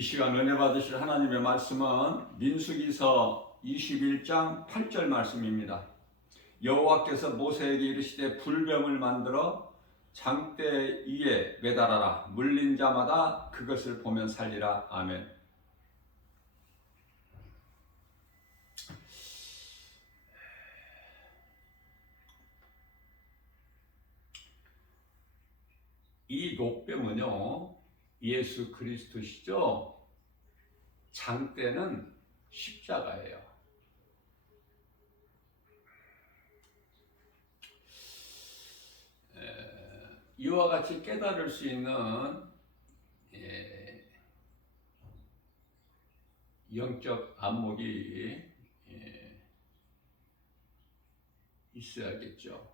이 시간 은혜 받으실 하나님의 말씀은 민수기서 21장 8절 말씀입니다. 여호와께서 모세에게 이르시되 불뱀을 만들어 장대 위에 매달아라. 물린 자마다 그것을 보면 살리라. 아멘. 이 녹뱀은요, 예수 그리스도시죠. 장대는 십자가예요. 이와 같이 깨달을 수 있는 영적 안목이 있어야겠죠.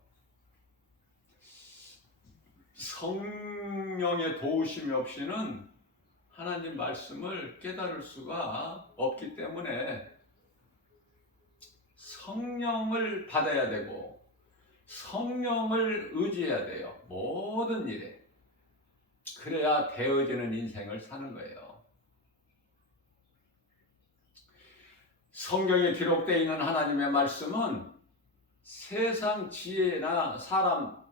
성령의 도우심이 없이는 하나님 말씀을 깨달을 수가 없기 때문에 성령을 받아야 되고 성령을 의지해야 돼요. 모든 일에. 그래야 되어지는 인생을 사는 거예요. 성경에 기록되어 있는 하나님의 말씀은 세상 지혜나 사람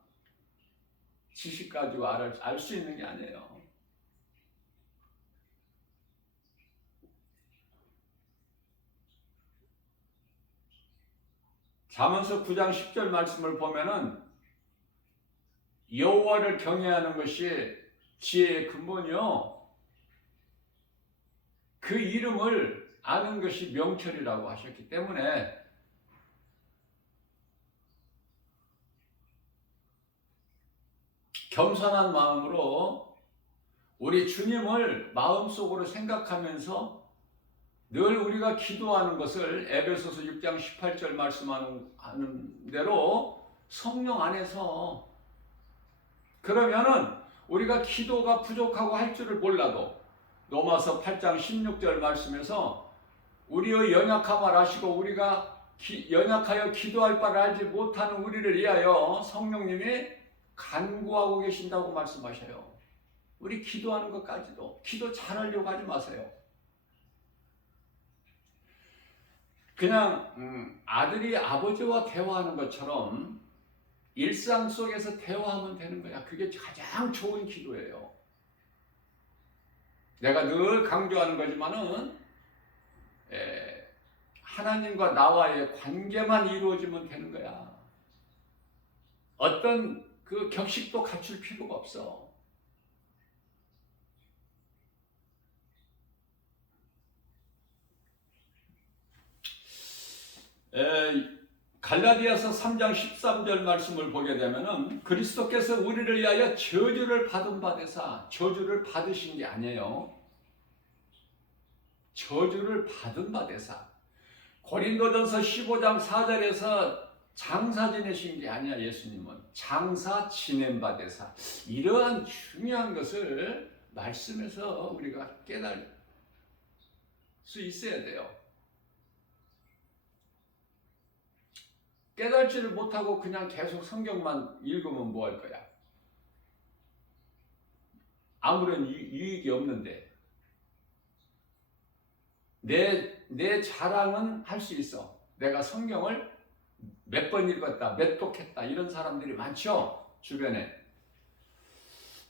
지식 가지고 알 수 있는 게 아니에요. 잠언서 9장 10절 말씀을 보면은 여호와를 경외하는 것이 지혜의 근본이요. 그 이름을 아는 것이 명철이라고 하셨기 때문에 겸손한 마음으로 우리 주님을 마음속으로 생각하면서 늘 우리가 기도하는 것을 에베소서 6장 18절 말씀하는 대로 성령 안에서, 그러면은 우리가 기도가 부족하고 할 줄을 몰라도 로마서 8장 16절 말씀에서 우리의 연약함을 아시고 우리가 연약하여 기도할 바를 알지 못하는 우리를 위하여 성령님이 간구하고 계신다고 말씀하셔요. 우리 기도하는 것까지도 기도 잘하려고 하지 마세요. 그냥 아들이 아버지와 대화하는 것처럼 일상 속에서 대화하면 되는 거야. 그게 가장 좋은 기도예요. 내가 늘 강조하는 거지만은 하나님과 나와의 관계만 이루어지면 되는 거야. 어떤 그 격식도 갖출 필요가 없어. 갈라디아서 3장 13절 말씀을 보게 되면은 그리스도께서 우리를 위하여 저주를 받은 바 되사, 저주를 받으신 게 아니에요. 저주를 받은 바 되사. 고린도전서 15장 4절에서 장사 지내신 게 아니야. 예수님은 장사 지낸 바 되사. 이러한 중요한 것을 말씀에서 우리가 깨달을 수 있어야 돼요. 깨달지를 못하고 그냥 계속 성경만 읽으면 뭐 할 거야? 아무런 유익이 없는데. 내 자랑은 할 수 있어. 내가 성경을 몇 번 읽었다, 몇 독했다, 이런 사람들이 많죠, 주변에.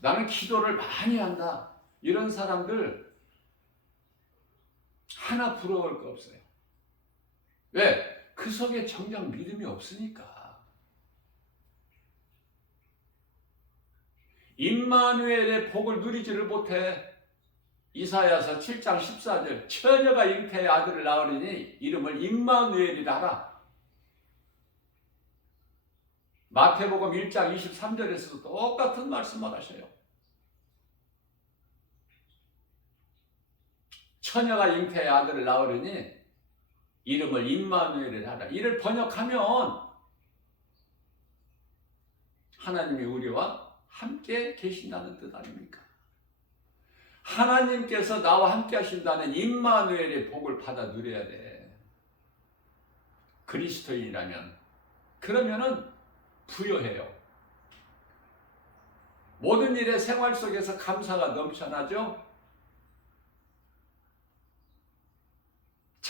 나는 기도를 많이 한다, 이런 사람들 하나 부러울 거 없어요. 왜? 그 속에 정작 믿음이 없으니까. 임마누엘의 복을 누리지를 못해. 이사야서 7장 14절 처녀가 잉태의 아들을 낳으리니 이름을 임마누엘이라 하라. 마태복음 1장 23절에서도 똑같은 말씀을 하셔요. 처녀가 잉태의 아들을 낳으리니 이름을 임마누엘이라 하라. 이를 번역하면 하나님이 우리와 함께 계신다는 뜻 아닙니까? 하나님께서 나와 함께 하신다는 임마누엘의 복을 받아 누려야 돼. 그리스도인이라면. 그러면은 부여해요. 모든 일의 생활 속에서 감사가 넘쳐나죠?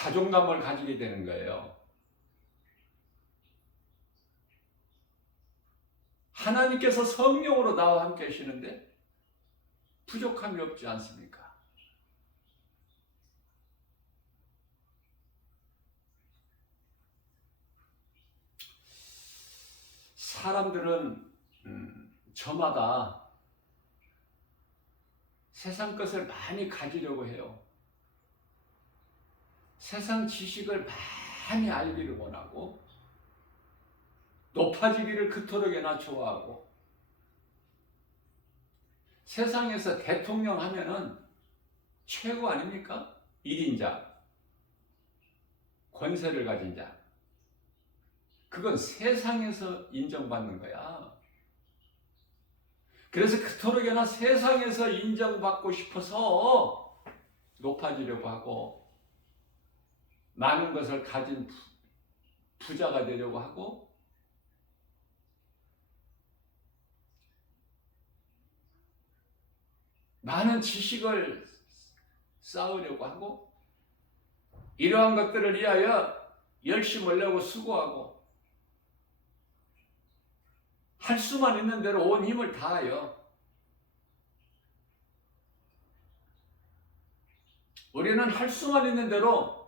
자존감을 가지게 되는 거예요. 하나님께서 성령으로 나와 함께 하시는데 부족함이 없지 않습니까? 사람들은 저마다 세상 것을 많이 가지려고 해요. 세상 지식을 많이 알기를 원하고 높아지기를 그토록이나 좋아하고 세상에서 대통령 하면은 최고 아닙니까? 1인자, 권세를 가진 자. 그건 세상에서 인정받는 거야. 그래서 그토록이나 세상에서 인정받고 싶어서 높아지려고 하고 많은 것을 가진 부자가 되려고 하고 많은 지식을 쌓으려고 하고 이러한 것들을 위하여 열심을 내고 수고하고 할 수만 있는 대로 온 힘을 다하여 우리는 할 수만 있는 대로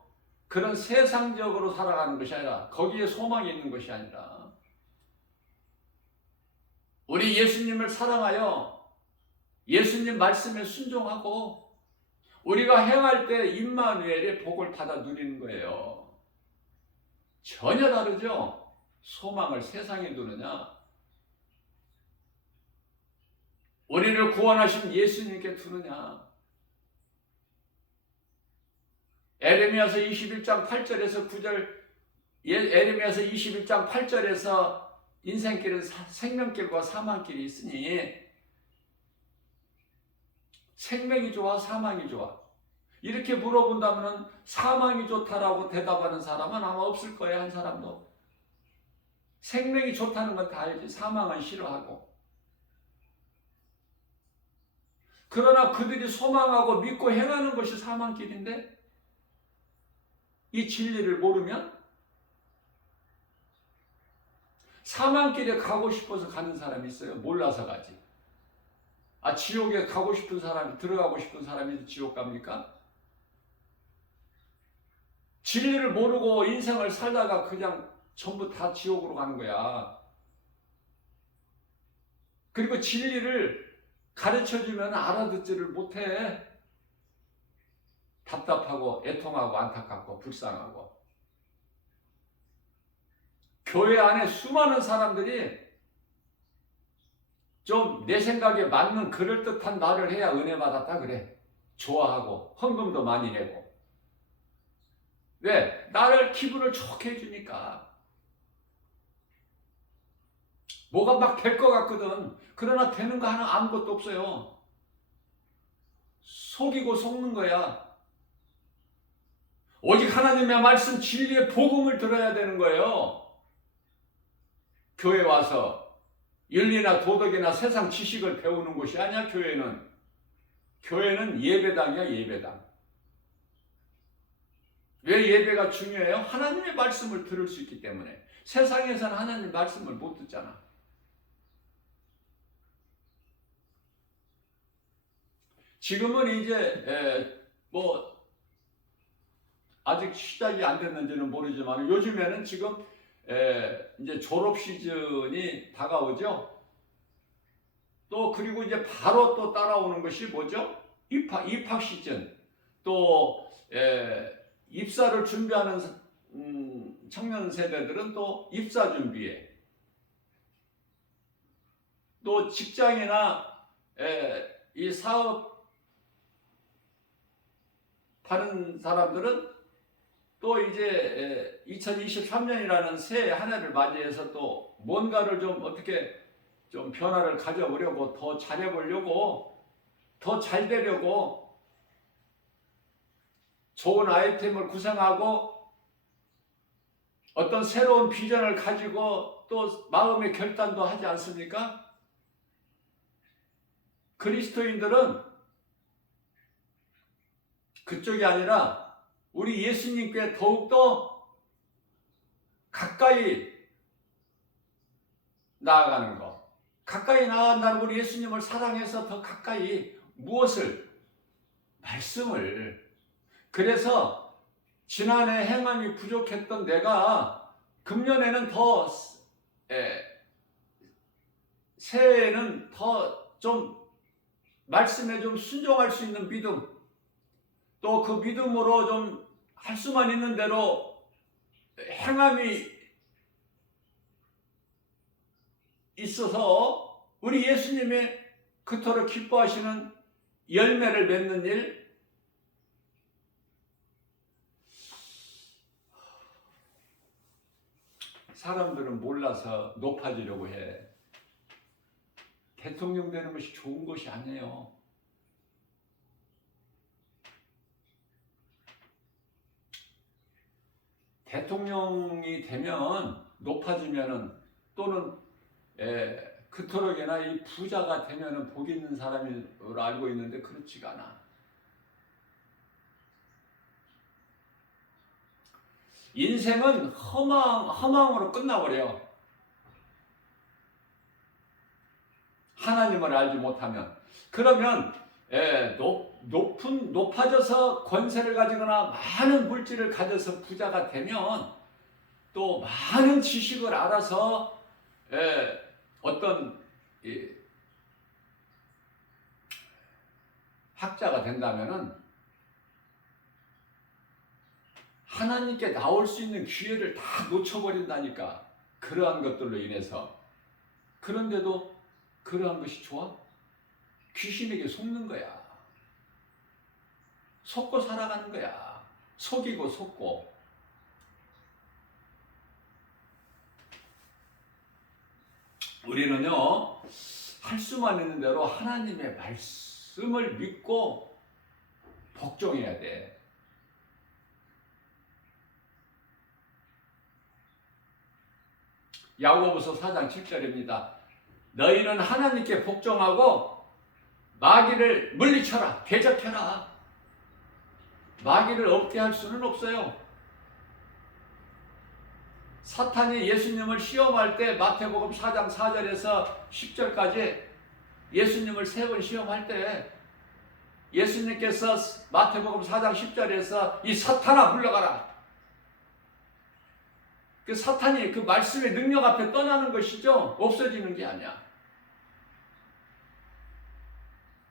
그런 세상적으로 살아가는 것이 아니라 거기에 소망이 있는 것이 아니라 우리 예수님을 사랑하여 예수님 말씀에 순종하고 우리가 행할 때 임마누엘의 복을 받아 누리는 거예요. 전혀 다르죠? 소망을 세상에 두느냐 우리를 구원하신 예수님께 두느냐. 에레미야서 21장 8절에서 9절 에레미야서 21장 8절에서 인생길은 생명길과 사망길이 있으니 생명이 좋아 사망이 좋아 이렇게 물어본다면 사망이 좋다라고 대답하는 사람은 아마 없을 거예요. 한 사람도. 생명이 좋다는 건 다 알지 사망은 싫어하고 그러나 그들이 소망하고 믿고 행하는 것이 사망길인데 이 진리를 모르면 사망길에 가고 싶어서 가는 사람이 있어요. 몰라서 가지. 지옥에 가고 싶은 사람이 들어가고 싶은 사람이 지옥 갑니까? 진리를 모르고 인생을 살다가 그냥 전부 다 지옥으로 가는 거야. 그리고 진리를 가르쳐주면 알아듣지를 못해. 답답하고 애통하고 안타깝고 불쌍하고. 교회 안에 수많은 사람들이 좀 내 생각에 맞는 그럴듯한 말을 해야 은혜 받았다 그래. 좋아하고 헌금도 많이 내고. 왜? 나를 기분을 좋게 해주니까. 뭐가 막 될 것 같거든. 그러나 되는 거 하나 아무것도 없어요. 속이고 속는 거야. 오직 하나님의 말씀 진리의 복음을 들어야 되는 거예요. 교회 와서 윤리나 도덕이나 세상 지식을 배우는 곳이 아니야. 교회는 예배당이야. 예배당. 왜 예배가 중요해요? 하나님의 말씀을 들을 수 있기 때문에. 세상에서는 하나님의 말씀을 못 듣잖아. 지금은 이제 아직 시작이 안 됐는지는 모르지만 요즘에는 지금 이제 졸업 시즌이 다가오죠. 또 그리고 이제 바로 또 따라오는 것이 뭐죠? 입학 시즌. 또 입사를 준비하는 청년 세대들은 또 입사 준비에. 또 직장이나 이 사업 하는 사람들은 또 이제 2023년이라는 새해 한 해를 맞이해서 또 뭔가를 좀 어떻게 좀 변화를 가져보려고 더 잘해보려고 더 잘 되려고 좋은 아이템을 구상하고 어떤 새로운 비전을 가지고 또 마음의 결단도 하지 않습니까? 그리스도인들은 그쪽이 아니라 우리 예수님께 더욱더 가까이 나아가는 것. 가까이 나아간다는 우리 예수님을 사랑해서 더 가까이 무엇을? 말씀을. 그래서 지난해 행함이 부족했던 내가 금년에는 더 새해에는 더 좀 말씀에 좀 순종할 수 있는 믿음, 또 그 믿음으로 좀 할 수만 있는 대로 행함이 있어서 우리 예수님이 그토록 기뻐하시는 열매를 맺는 일, 사람들은 몰라서 높아지려고 해. 대통령 되는 것이 좋은 것이 아니에요. 대통령이 되면 높아지면은 또는 그토록이나 이 부자가 되면은 복 있는 사람으로 알고 있는데 그렇지가 않아. 인생은 허망으로 끝나버려. 하나님을 알지 못하면. 그러면 높아져서 권세를 가지거나 많은 물질을 가져서 부자가 되면 또 많은 지식을 알아서 어떤 학자가 된다면은 하나님께 나올 수 있는 기회를 다 놓쳐버린다니까. 그러한 것들로 인해서. 그런데도 그러한 것이 좋아? 귀신에게 속는 거야. 속고 살아가는 거야. 속이고 속고. 우리는요, 할 수만 있는 대로 하나님의 말씀을 믿고 복종해야 돼. 야고보서 4장 7절입니다. 너희는 하나님께 복종하고 마귀를 물리쳐라, 대적해라. 마귀를 없게 할 수는 없어요. 사탄이 예수님을 시험할 때 마태복음 4장 4절에서 10절까지 예수님을 3번 시험할 때 예수님께서 마태복음 4장 10절에서 이 사탄아 물러가라. 그 사탄이 그 말씀의 능력 앞에 떠나는 것이죠. 없어지는 게 아니야.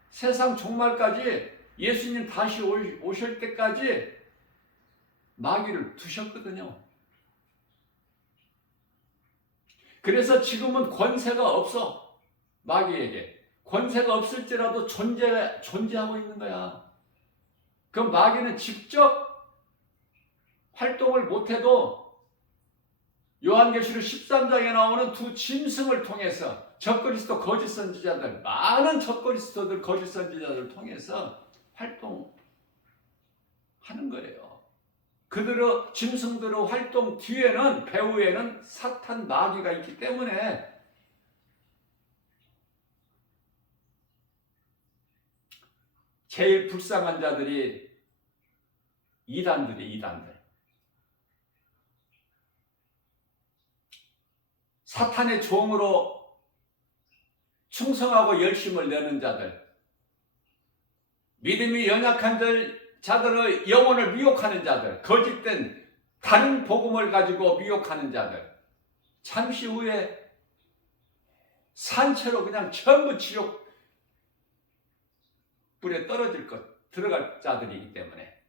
세상 종말까지 예수님 다시 오실 때까지 마귀를 두셨거든요. 그래서 지금은 권세가 없어. 마귀에게. 권세가 없을지라도 존재하고 있는 거야. 그 마귀는 직접 활동을 못해도 요한계시록 13장에 나오는 두 짐승을 통해서 적그리스도 거짓 선지자들, 많은 적그리스도들 거짓 선지자들을 통해서 활동하는 거예요. 그들의 짐승들의 활동 뒤에는, 배후에는 사탄 마귀가 있기 때문에 제일 불쌍한 자들이 이단들. 사탄의 종으로 충성하고 열심을 내는 자들, 믿음이 연약한 자들의 영혼을 미혹하는 자들, 거짓된 다른 복음을 가지고 미혹하는 자들, 잠시 후에 산채로 그냥 전부 지옥 불에 들어갈 자들이기 때문에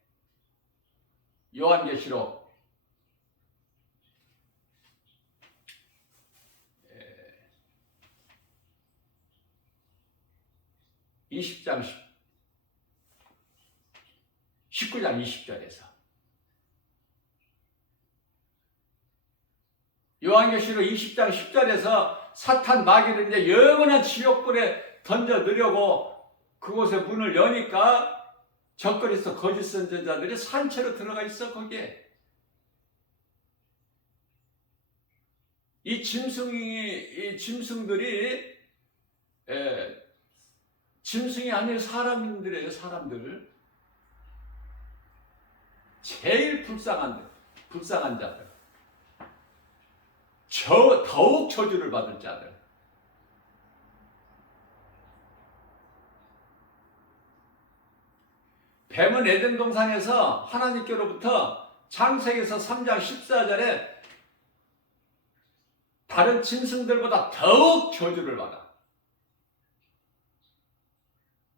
요한계시록 20장 19장 20절에서 요한계시록 20장 10절에서 사탄 마귀를 이제 영원한 지옥불에 던져 넣으려고 그곳에 문을 여니까 적그리스도 거짓 선지자들이 산채로 들어가 있어. 거기에 이 짐승들이 짐승이 아닌 사람들이에요. 사람들. 제일 불쌍한 자들, 더욱 저주를 받을 자들. 뱀은 에덴 동산에서 하나님께로부터 창세기에서 3장 14절에 다른 짐승들보다 더욱 저주를 받아.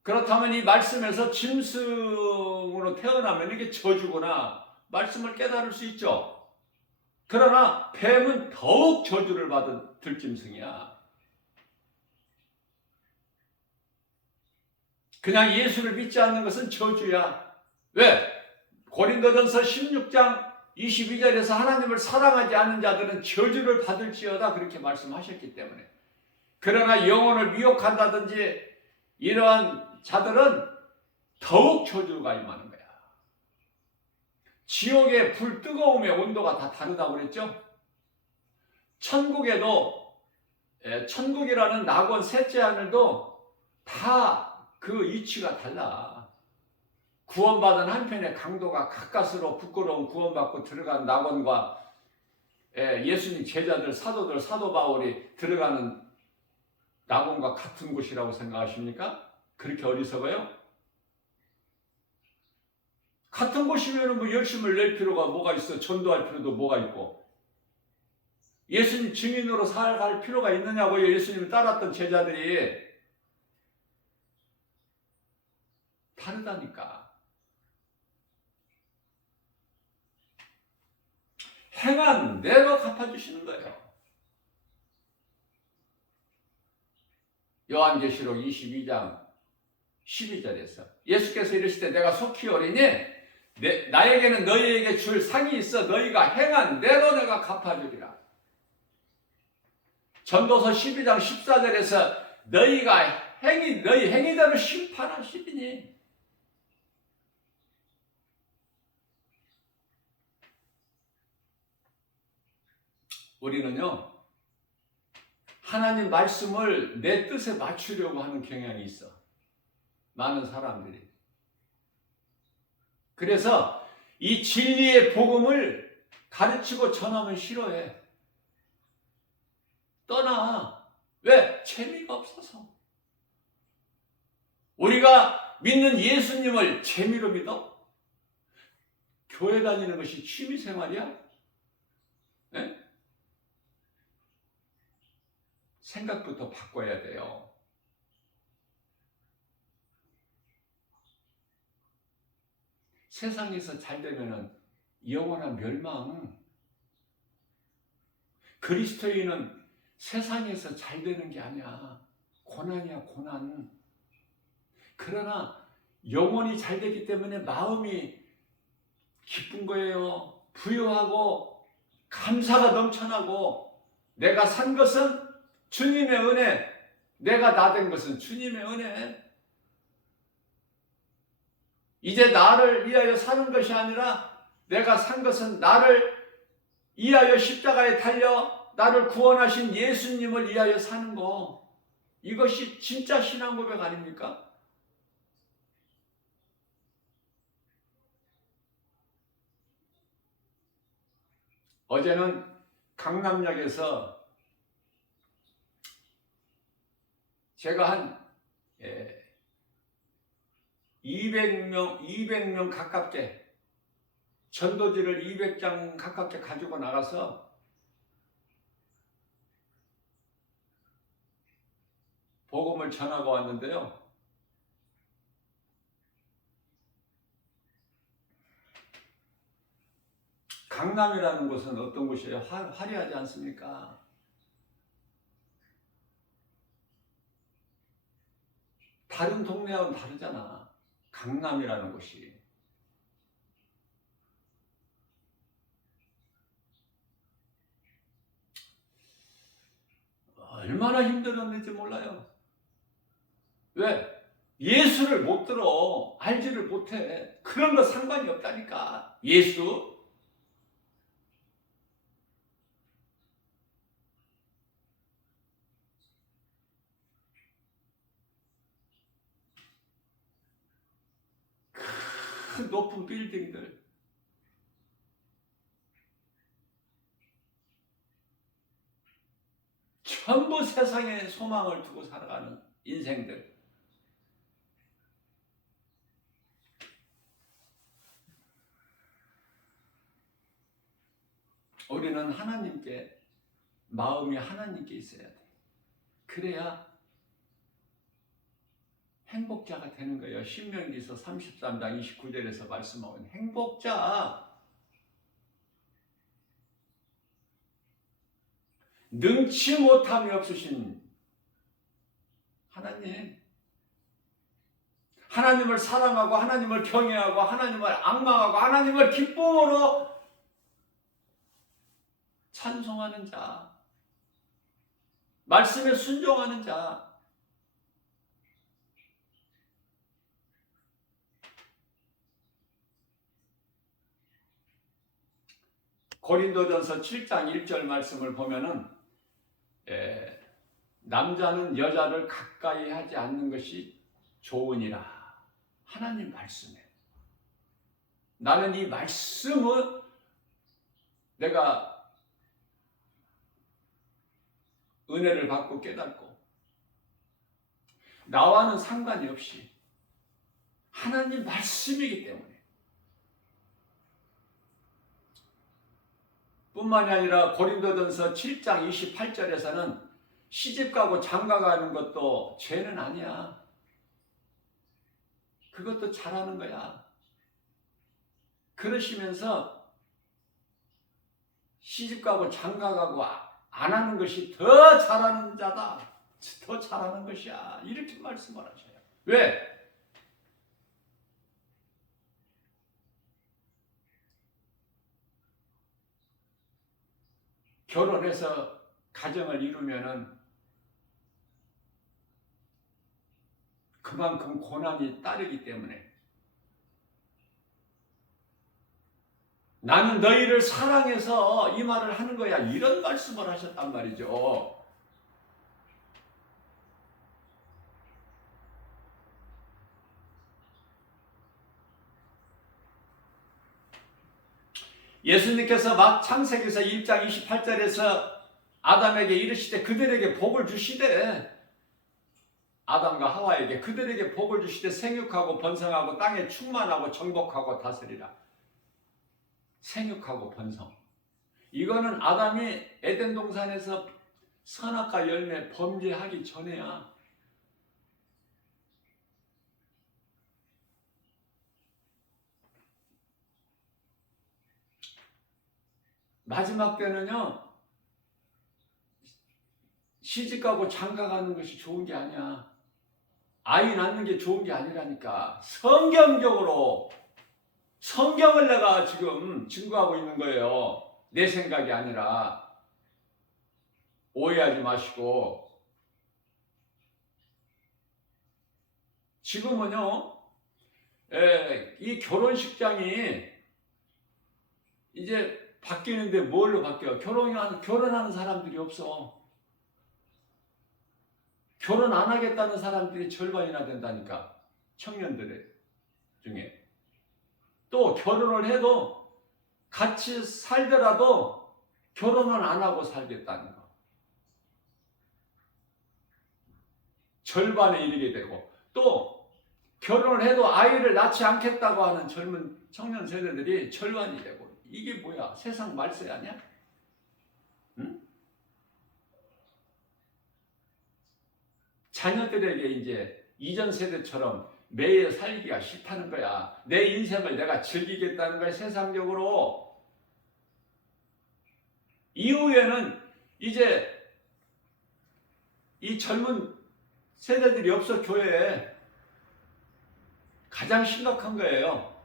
그렇다면 이 말씀에서 짐승으로 태어나면 이게 저주구나 말씀을 깨달을 수 있죠. 그러나 뱀은 더욱 저주를 받은 들짐승이야. 그냥 예수를 믿지 않는 것은 저주야. 왜? 고린도전서 16장 22절에서 하나님을 사랑하지 않는 자들은 저주를 받을지어다 그렇게 말씀하셨기 때문에. 그러나 영혼을 미혹한다든지 이러한 자들은 더욱 저주가 임하는 거야. 지옥의 불 뜨거움의 온도가 다 다르다고 그랬죠? 천국이라는 낙원 셋째 하늘도 다 그 이치가 달라. 구원받은 한편의 강도가 가까스로 부끄러운 구원받고 들어간 낙원과 예수님 제자들, 사도들, 사도 바울이 들어가는 낙원과 같은 곳이라고 생각하십니까? 그렇게 어리석어요? 같은 곳이면 뭐 열심을 낼 필요가 뭐가 있어? 전도할 필요도 뭐가 있고. 예수님 증인으로 살아갈 필요가 있느냐고요? 예수님을 따랐던 제자들이. 다르다니까. 행한 대로 갚아주시는 거예요. 요한계시록 22장 12절에서 예수께서 이르시되 내가 속히 오리니 나에게는 너희에게 줄 상이 있어 너희가 행한 대로 내가 갚아주리라. 전도서 12장 14절에서 너희가 너희 행위대로 심판하시리니. 우리는요, 하나님 말씀을 내 뜻에 맞추려고 하는 경향이 있어. 많은 사람들이. 그래서 이 진리의 복음을 가르치고 전하면 싫어해. 떠나. 왜? 재미가 없어서. 우리가 믿는 예수님을 재미로 믿어? 교회 다니는 것이 취미생활이야? 네? 생각부터 바꿔야 돼요. 세상에서 잘 되면은 영원한 멸망. 그리스도인은 세상에서 잘 되는 게 아니야. 고난이야, 고난. 그러나 영혼이 잘 되기 때문에 마음이 기쁜 거예요. 부유하고 감사가 넘쳐나고 내가 산 것은 주님의 은혜, 내가 나 된 것은 주님의 은혜. 이제 나를 위하여 사는 것이 아니라 내가 산 것은 나를 위하여 십자가에 달려 나를 구원하신 예수님을 위하여 사는 거. 이것이 진짜 신앙 고백 아닙니까? 어제는 강남역에서 제가 한 200명 가깝게 전도지를 200장 가깝게 가지고 나가서 복음을 전하고 왔는데요. 강남이라는 곳은 어떤 곳이에요? 화려하지 않습니까? 다른 동네하고는 다르잖아. 강남이라는 곳이. 얼마나 힘들었는지 몰라요. 왜? 예수를 못 들어. 알지를 못해. 그런 거 상관이 없다니까. 예수. 큰 높은 빌딩들. 전부 세상에 소망을 두고 살아가는 인생들. 우리는 하나님께, 마음이 하나님께 있어야 돼. 그래야 행복자가 되는 거예요. 신명기서 33장 29절에서 말씀하고 있는 행복자. 능치 못함이 없으신 하나님. 하나님을 사랑하고 하나님을 경외하고 하나님을 앙망하고 하나님을 기쁨으로 찬송하는 자. 말씀에 순종하는 자. 고린도전서 7장 1절 말씀을 보면은 남자는 여자를 가까이 하지 않는 것이 좋으니라. 하나님 말씀에. 나는 이 말씀을 내가 은혜를 받고 깨닫고 나와는 상관이 없이 하나님 말씀이기 때문에 뿐만이 아니라 고린도전서 7장 28절에서는 시집가고 장가가는 것도 죄는 아니야. 그것도 잘하는 거야. 그러시면서 시집가고 장가가고 안 하는 것이 더 잘하는 자다. 더 잘하는 것이야. 이렇게 말씀을 하셔요. 왜? 결혼해서 가정을 이루면은 그만큼 고난이 따르기 때문에 나는 너희를 사랑해서 이 말을 하는 거야. 이런 말씀을 하셨단 말이죠. 예수님께서 막 창세기서 1장 28절에서 아담에게 이르시되 그들에게 복을 주시되 아담과 하와에게 그들에게 복을 주시되 생육하고 번성하고 땅에 충만하고 정복하고 다스리라. 생육하고 번성. 이거는 아담이 에덴 동산에서 선악과 열매 범죄하기 전에야. 마지막 때는요, 시집가고 장가가는 것이 좋은 게 아니야. 아이 낳는 게 좋은 게 아니라니까. 성경적으로 성경을 내가 지금 증거하고 있는 거예요. 내 생각이 아니라. 오해하지 마시고. 지금은요, 이 결혼식장이 이제 바뀌는데 뭘로 바뀌어? 결혼하는 사람들이 없어. 결혼 안 하겠다는 사람들이 절반이나 된다니까. 청년들 중에. 또 결혼을 해도 같이 살더라도 결혼은 안 하고 살겠다는 거. 절반에 이르게 되고, 또 결혼을 해도 아이를 낳지 않겠다고 하는 젊은 청년 세대들이 절반이 되고. 이게 뭐야? 세상 말세 아니야? 응? 자녀들에게 이제 이전 세대처럼 매일 살기가 싫다는 거야. 내 인생을 내가 즐기겠다는 거야, 세상적으로. 이후에는 이제 이 젊은 세대들이 없어, 교회에. 가장 심각한 거예요.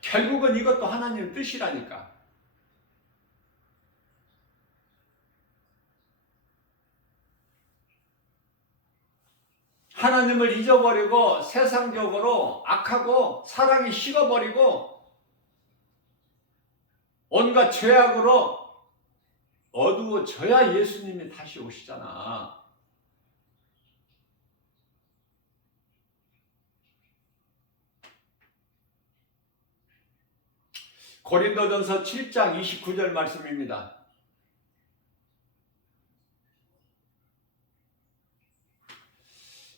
결국은 이것도 하나님 뜻이라니까. 하나님을 잊어버리고 세상적으로 악하고 사랑이 식어버리고 온갖 죄악으로 어두워져야 예수님이 다시 오시잖아. 고린도전서 7장 29절 말씀입니다.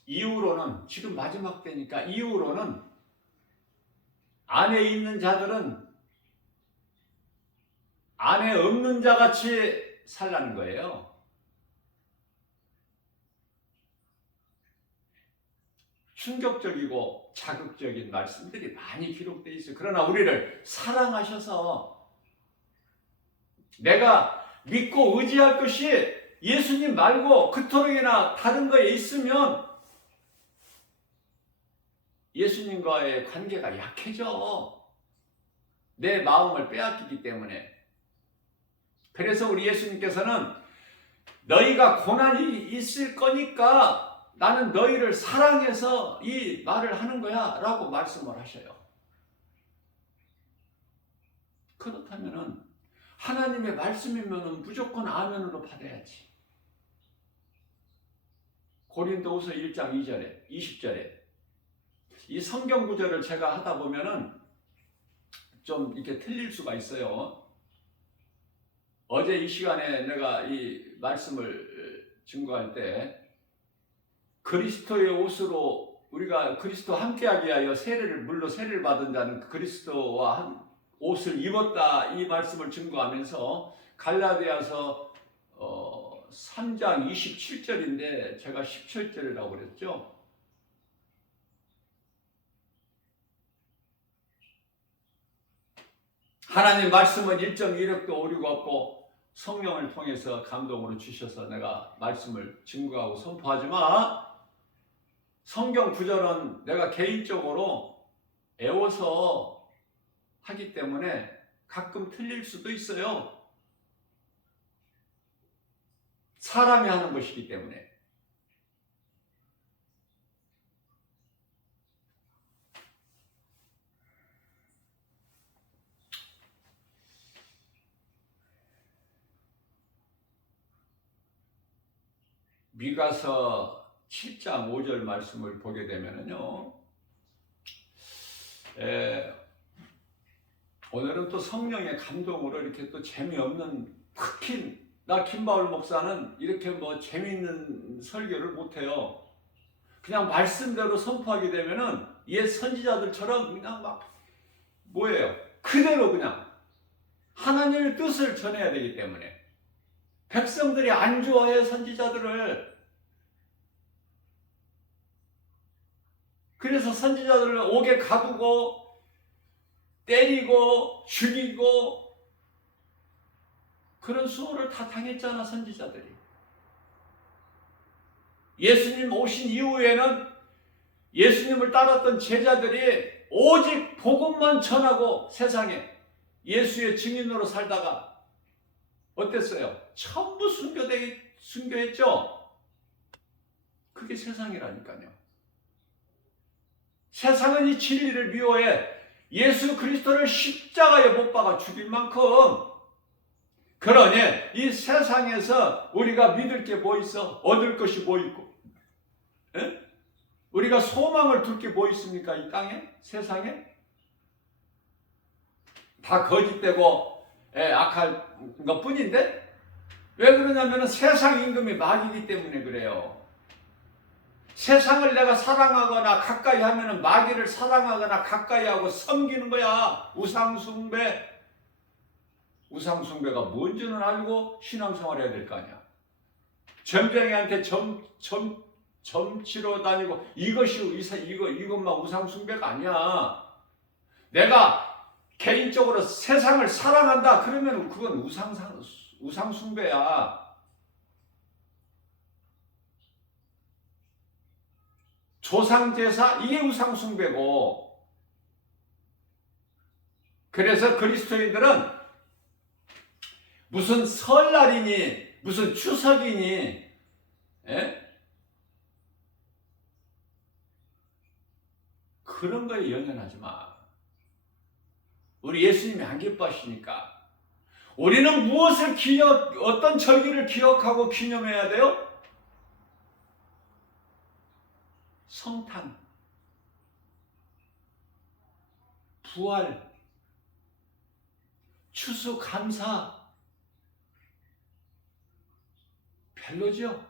이후로는, 지금 마지막 때니까 이후로는 안에 있는 자들은 안에 없는 자 같이 살라는 거예요. 충격적이고 자극적인 말씀들이 많이 기록되어 있어요. 그러나 우리를 사랑하셔서 내가 믿고 의지할 것이 예수님 말고 그토록이나 다른 거에 있으면 예수님과의 관계가 약해져. 내 마음을 빼앗기기 때문에. 그래서 우리 예수님께서는 너희가 고난이 있을 거니까 나는 너희를 사랑해서 이 말을 하는 거야 라고 말씀을 하셔요. 그렇다면 하나님의 말씀이면 무조건 아멘으로 받아야지. 고린도후서 1장 2절에 20절에 이 성경 구절을 제가 하다 보면은 좀 이렇게 틀릴 수가 있어요. 어제 이 시간에 내가 이 말씀을 증거할 때 그리스도의 옷으로 우리가 그리스도 함께하기 위하여 물로 세례를 받은 자는 그리스도와 한 옷을 입었다 이 말씀을 증거하면서 갈라디아서 3장 27절인데 제가 17절이라고 그랬죠. 하나님 말씀은 일정 이력도 오류가 없고 성령을 통해서 감동으로 주셔서 내가 말씀을 증거하고 선포하지만 성경 구절은 내가 개인적으로 애워서 하기 때문에 가끔 틀릴 수도 있어요. 사람이 하는 것이기 때문에. 미가서 7장 5절 말씀을 보게 되면요. 오늘은 또 성령의 감동으로 이렇게 또 재미없는 특히 나 김바울 목사는 이렇게 뭐 재미있는 설교를 못해요. 그냥 말씀대로 선포하게 되면은 옛 선지자들처럼 그냥 막 뭐예요? 그대로 그냥 하나님의 뜻을 전해야 되기 때문에 백성들이 안 좋아해 선지자들을. 그래서 선지자들을 옥에 가두고 때리고 죽이고 그런 수모를 다 당했잖아 선지자들이. 예수님 오신 이후에는 예수님을 따랐던 제자들이 오직 복음만 전하고 세상에 예수의 증인으로 살다가 어땠어요? 전부 순교했죠? 그게 세상이라니까요. 세상은 이 진리를 미워해 예수 그리스도를 십자가에 못 박아 죽일 만큼. 그러니 이 세상에서 우리가 믿을 게 뭐 있어? 얻을 것이 뭐 있고? 에? 우리가 소망을 둘 게 뭐 있습니까? 이 땅에? 세상에? 다 거짓되고 악할 것 뿐인데? 왜 그러냐면 세상 임금이 마귀이기 때문에 그래요. 세상을 내가 사랑하거나 가까이 하면 마귀를 사랑하거나 가까이 하고 섬기는 거야. 우상숭배. 우상숭배가 뭔지는 알고 신앙생활 해야 될 거 아니야. 점쟁이한테 점치러 다니고 이것만 우상숭배가 아니야. 내가 개인적으로 세상을 사랑한다 그러면 그건 우상숭배야. 조상제사 이게 우상숭배고. 그래서 그리스도인들은 무슨 설날이니 무슨 추석이니 그런 거에 연연하지 마. 우리 예수님이 안 기뻐하시니까. 우리는 무엇을 어떤 절기를 기억하고 기념해야 돼요? 성탄, 부활, 추수감사. 별로죠?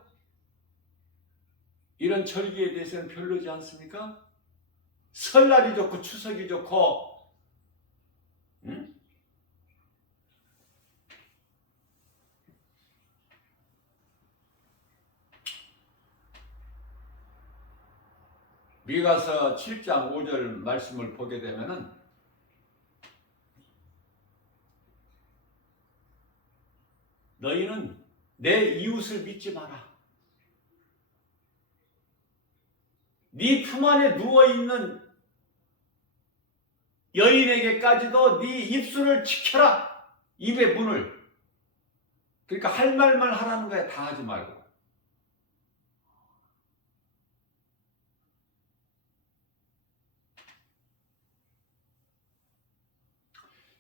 이런 절기에 대해서는 별로지 않습니까? 설날이 좋고 추석이 좋고, 응? 미가서 7장 5절 말씀을 보게 되면은 너희는 내 이웃을 믿지 마라. 네 품 안에 누워있는 여인에게까지도 네 입술을 지켜라. 입의 문을. 그러니까 할 말만 하라는 거야. 다 하지 말고.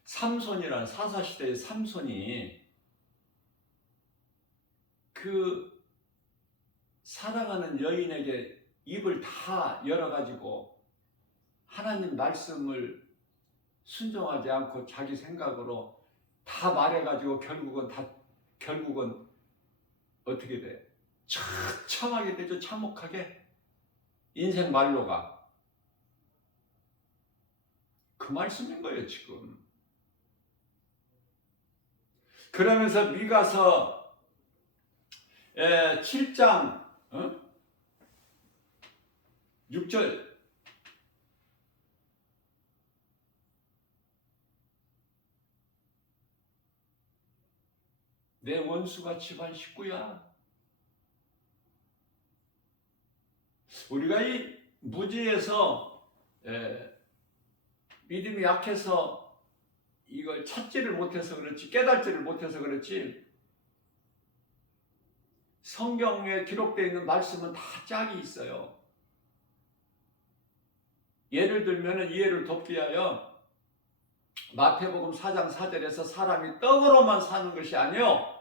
삼손이란 사사시대의 삼손이 그 사랑하는 여인에게 입을 다 열어가지고 하나님 말씀을 순종하지 않고 자기 생각으로 다 말해가지고 결국은 어떻게 돼? 처참하게 되죠. 참혹하게. 인생 말로가. 그 말씀인 거예요, 지금. 그러면서 미가서 7장 6절 내 원수가 집안 식구야. 우리가 이 무지에서 믿음이 약해서 이걸 찾지를 못해서 그렇지, 깨닫지를 못해서 그렇지, 성경에 기록되어 있는 말씀은 다 짝이 있어요. 예를 들면 이해를 돕기 위하여 마태복음 4장 4절에서 사람이 떡으로만 사는 것이 아니요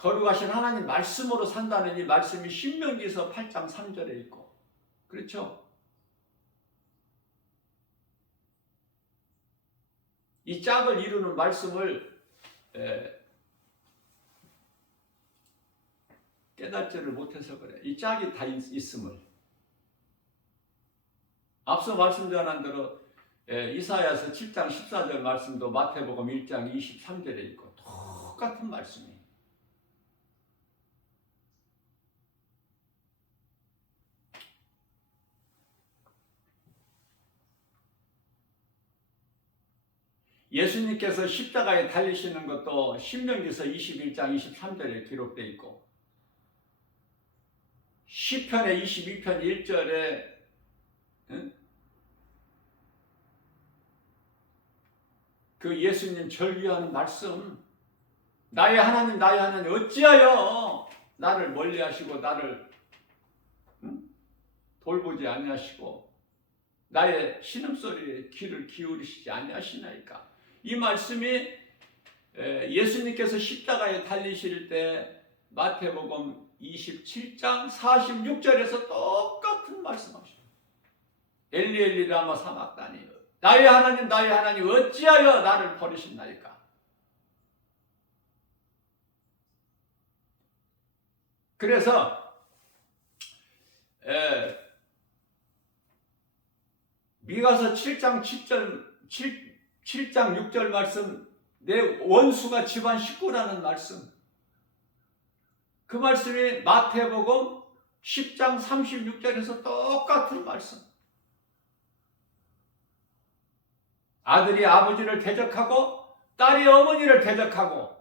거룩하신 하나님 말씀으로 산다는 이 말씀이 신명기서 8장 3절에 있고, 그렇죠? 이 짝을 이루는 말씀을 깨닫지를 못해서 그래. 이 짝이 다 있음을. 앞서 말씀 전한 대로 이사야서 7장 14절 말씀도 마태복음 1장 23절에 있고 똑같은 말씀이에요. 예수님께서 십자가에 달리시는 것도 신명기서 21장 23절에 기록되어 있고, 시편의 22편 1절에 그 예수님 절규하는 말씀, 나의 하나님 나의 하나님 어찌하여 나를 멀리하시고 나를 돌보지 아니하시고 나의 신음소리에 귀를 기울이시지 아니하시나이까. 이 말씀이 예수님께서 십자가에 달리실 때 마태복음 27장 46절에서 똑같은 말씀하십니다. 엘리 엘리 라마 사막다니 나의 하나님 어찌하여 나를 버리셨나이까. 그래서 미가서 7장 6절 말씀, 내 원수가 집안 식구라는 말씀, 그 말씀이 마태복음 10장 36절에서 똑같은 말씀. 아들이 아버지를 대적하고 딸이 어머니를 대적하고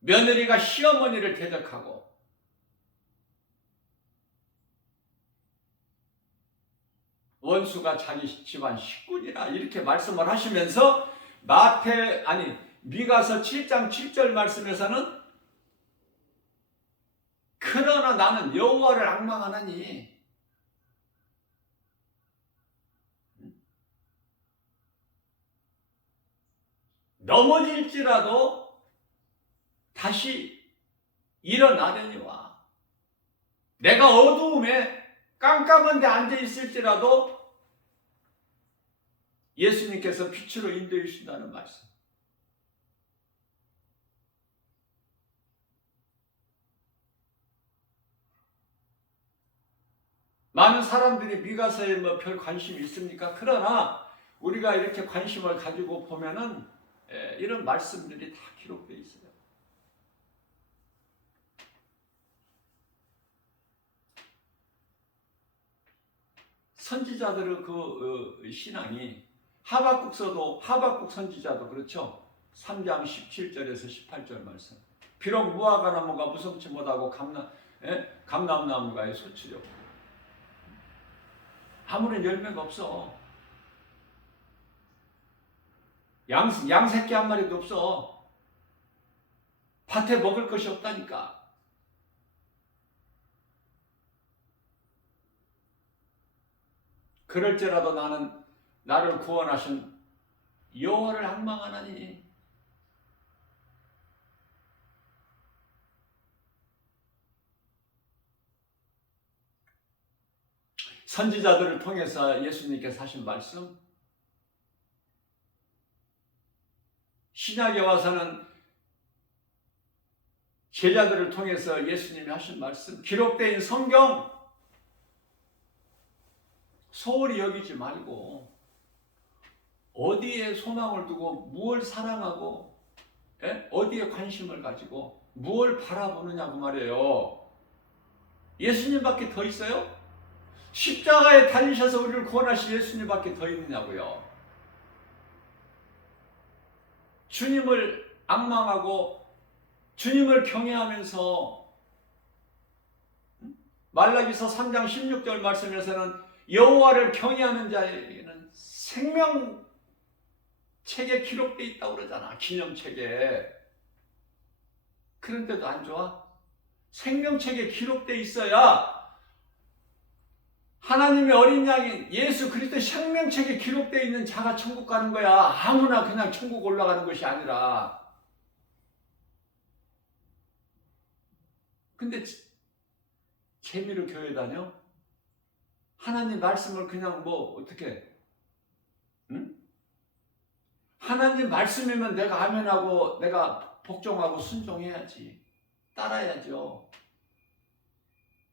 며느리가 시어머니를 대적하고 원수가 자기 집안 식구니라 이렇게 말씀을 하시면서 미가서 7장 7절 말씀에서는 그러나 나는 여호와를 앙망하나니 넘어질지라도 다시 일어나려니와 내가 어두움에 깜깜한 데 앉아 있을지라도 예수님께서 빛으로 인도해 주신다는 말씀. 많은 사람들이 미가서에 뭐 별 관심이 있습니까? 그러나 우리가 이렇게 관심을 가지고 보면은 이런 말씀들이 다 기록되어 있어요. 선지자들의 그 신앙이 하박국서도 하박국 선지자도 그렇죠. 3장 17절에서 18절 말씀. 비록 무화과 나무가 무성치 못하고 감람나무가 소출이 없고 아무런 열매가 없어. 양 새끼 한 마리도 없어. 밭에 먹을 것이 없다니까. 그럴지라도 나는 나를 구원하신 여호와를 앙망하나니. 선지자들을 통해서 예수님께서 하신 말씀, 신약에 와서는 제자들을 통해서 예수님이 하신 말씀, 기록된 성경 소홀히 여기지 말고 어디에 소망을 두고 무엇을 사랑하고 어디에 관심을 가지고 무엇을 바라보느냐고 말이에요. 예수님밖에 더 있어요? 십자가에 달리셔서 우리를 구원하신 예수님밖에 더 있느냐고요. 주님을 앙망하고 주님을 경외하면서 말라기서 3장 16절 말씀에서는 여호와를 경외하는 자에게는 생명책에 기록되어 있다고 그러잖아. 기념책에. 그런데도 안 좋아? 생명책에 기록되어 있어야 하나님의 어린 양인 예수 그리스도의 생명책에 기록되어 있는 자가 천국 가는 거야. 아무나 그냥 천국 올라가는 것이 아니라. 근데 재미로 교회 다녀? 하나님 말씀을 그냥 뭐 어떻게 하나님 말씀이면 내가 아멘하고 내가 복종하고 순종해야지. 따라야죠.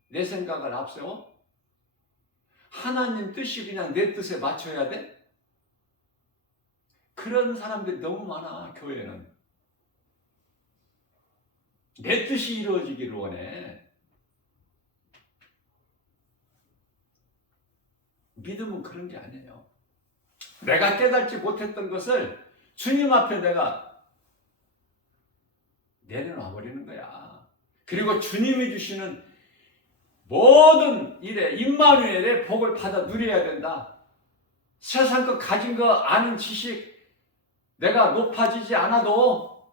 내 생각을 앞세워? 하나님 뜻이 그냥 내 뜻에 맞춰야 돼? 그런 사람들이 너무 많아. 교회는 내 뜻이 이루어지기를 원해. 믿음은 그런 게 아니에요. 내가 깨닫지 못했던 것을 주님 앞에 내가 내려놔 버리는 거야. 그리고 주님이 주시는 모든 일에 임마누엘의 복을 받아 누려야 된다. 세상 것 가진 거 아는 지식 내가 높아지지 않아도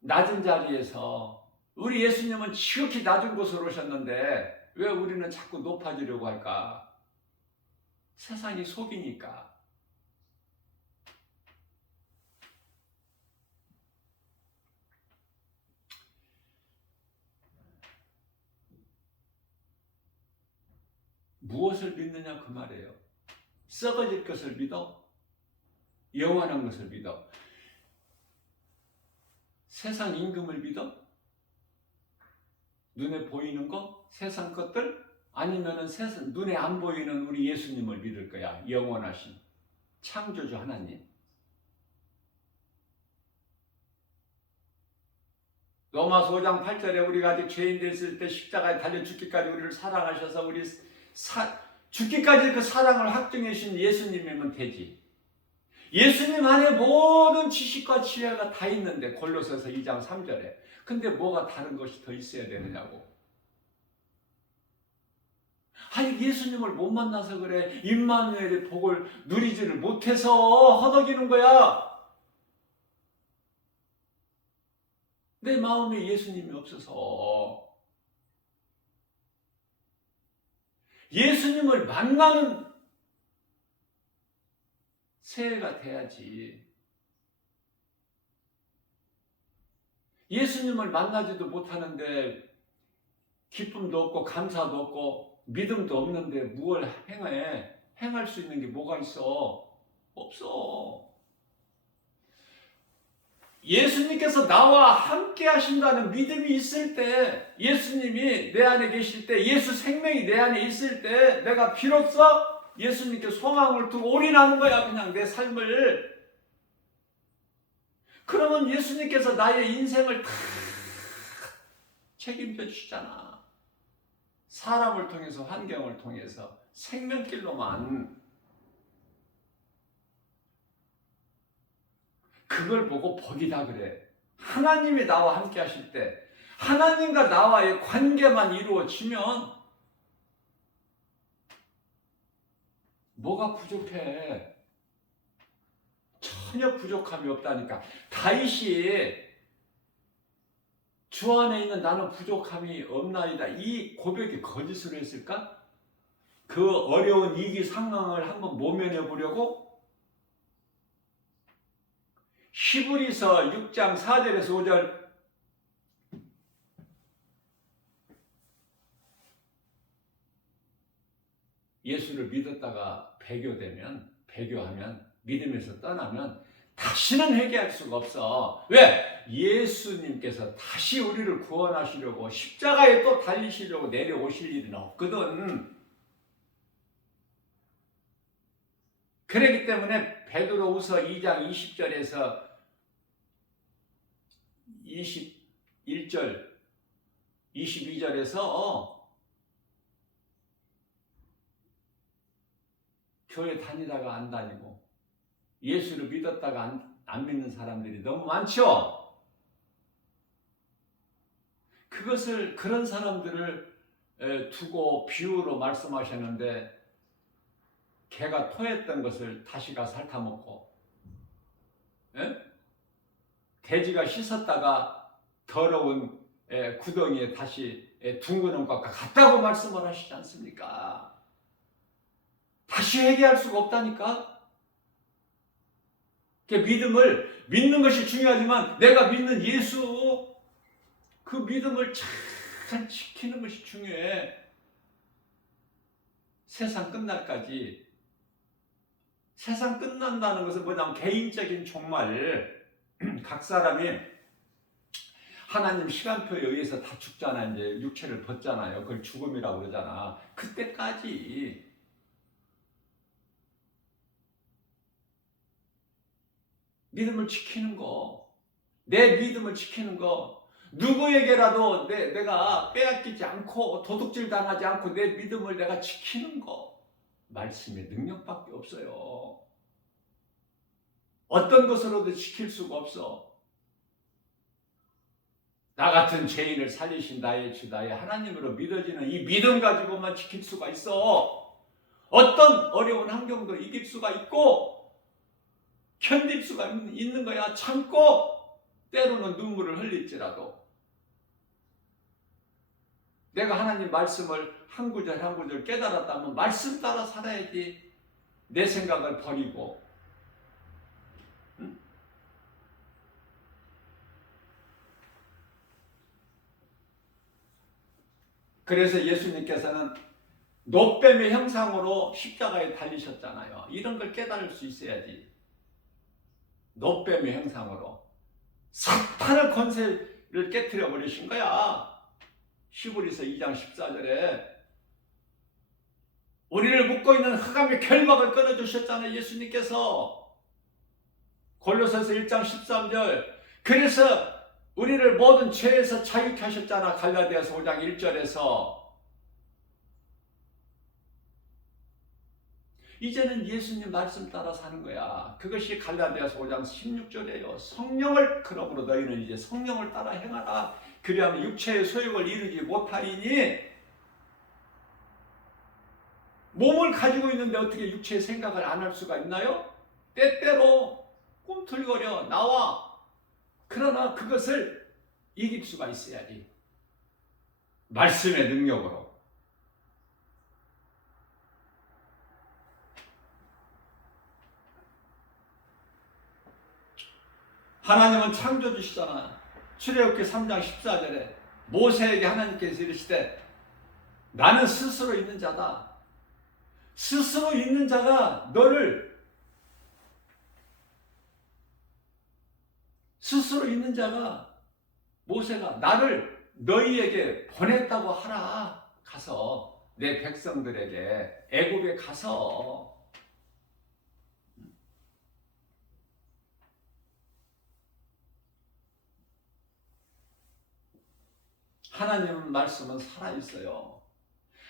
낮은 자리에서 우리 예수님은 지극히 낮은 곳으로 오셨는데 왜 우리는 자꾸 높아지려고 할까? 세상이 속이니까. 무엇을 믿느냐 그 말이에요. 썩어질 것을 믿어? 영원한 것을 믿어? 세상 임금을 믿어? 눈에 보이는 거? 세상 것들? 아니면은 세상 눈에 안 보이는 우리 예수님을 믿을 거야. 영원하신 창조주 하나님. 로마서 5장 8절에 우리가 아직 죄인 됐을 때 십자가에 달려 죽기까지 우리를 사랑하셔서 죽기까지 그 사랑을 확증해 주신 예수님이면 되지. 예수님 안에 모든 지식과 지혜가 다 있는데 골로새서 2장 3절에 근데 뭐가 다른 것이 더 있어야 되느냐고. 아니 예수님을 못 만나서 그래. 임마누엘의 복을 누리지를 못해서 허덕이는 거야. 내 마음에 예수님이 없어서. 예수님을 만나는 새해가 돼야지. 예수님을 만나지도 못하는데 기쁨도 없고 감사도 없고 믿음도 없는데 무엇을 행해? 행할 수 있는 게 뭐가 있어? 없어. 예수님께서 나와 함께 하신다는 믿음이 있을 때, 예수님이 내 안에 계실 때, 예수 생명이 내 안에 있을 때 내가 비로소 예수님께 소망을 두고 올인하는 거야. 그냥 내 삶을. 그러면 예수님께서 나의 인생을 다 책임져 주시잖아. 사람을 통해서, 환경을 통해서, 생명길로만. 그걸 보고 복이다 그래. 하나님이 나와 함께 하실 때, 하나님과 나와의 관계만 이루어지면 뭐가 부족해? 전혀 부족함이 없다니까. 다윗이 주 안에 있는 나는 부족함이 없나이다, 이 고백이 거짓으로 했을까? 그 어려운 위기 상황을 한번 모면해 보려고 히브리서 6장 4절에서 5절, 예수를 믿었다가 배교하면, 믿음에서 떠나면 다시는 회개할 수가 없어. 왜? 예수님께서 다시 우리를 구원하시려고 십자가에 또 달리시려고 내려오실 일은 없거든. 그렇기 때문에 베드로후서 2장 20절에서 21절, 22절에서 교회 다니다가 안 다니고 예수를 믿었다가 안 믿는 사람들이 너무 많죠. 그런 사람들을 두고 비유로 말씀하셨는데, 개가 토했던 것을 다시 가서 핥아먹고, 돼지가 씻었다가 더러운 구덩이에 다시 둥그는 것과 같다고 말씀을 하시지 않습니까? 다시 회개할 수가 없다니까. 믿음을 믿는 것이 중요하지만 내가 믿는 예수, 그 믿음을 잘 지키는 것이 중요해. 세상 끝날까지. 세상 끝난다는 것은 뭐냐면 개인적인 종말. 각 사람이 하나님 시간표에 의해서 다 죽잖아. 이제 육체를 벗잖아요. 그걸 죽음이라고 그러잖아. 그때까지 믿음을 지키는 거, 내 믿음을 지키는 거, 누구에게라도 내가 빼앗기지 않고 도둑질 당하지 않고 내 믿음을 내가 지키는 거, 말씀의 능력밖에 없어요. 어떤 것으로도 지킬 수가 없어. 나 같은 죄인을 살리신 나의 주, 나의 하나님으로 믿어지는 이 믿음 가지고만 지킬 수가 있어. 어떤 어려운 환경도 이길 수가 있고 견딜 수가 있는 거야. 참고 때로는 눈물을 흘릴지라도 내가 하나님 말씀을 한 구절 한 구절 깨달았다면 말씀 따라 살아야지. 내 생각을 버리고. 그래서 예수님께서는 노뱀의 형상으로 십자가에 달리셨잖아요. 이런 걸 깨달을 수 있어야지. 노뱀의 형상으로 사탄의 권세를 깨트려 버리신 거야. 히브리서 2장 14절에 우리를 묶고 있는 흑암의 결박을 끊어주셨잖아요. 예수님께서. 골로새서 1장 13절, 그래서 우리를 모든 죄에서 자유케 하셨잖아. 갈라디아서 5장 1절에서. 이제는 예수님 말씀 따라 사는 거야. 그것이 갈라디아서 5장 16절이에요. 성령을, 그러므로 너희는 이제 성령을 따라 행하라. 그리하면 육체의 소욕을 이루지 못하리니. 몸을 가지고 있는데 어떻게 육체의 생각을 안 할 수가 있나요? 때때로 꿈틀거려 나와. 그러나 그것을 이길 수가 있어야지. 말씀의 능력으로. 하나님은 창조주시잖아. 출애굽기 3장 14절에 모세에게 하나님께서 이르시되 나는 스스로 있는 자다. 스스로 있는 자가 너를 스스로 있는 자가 모세가 나를 너희에게 보냈다고 하라. 가서 내 백성들에게 애굽에 가서 하나님 말씀은 살아있어요.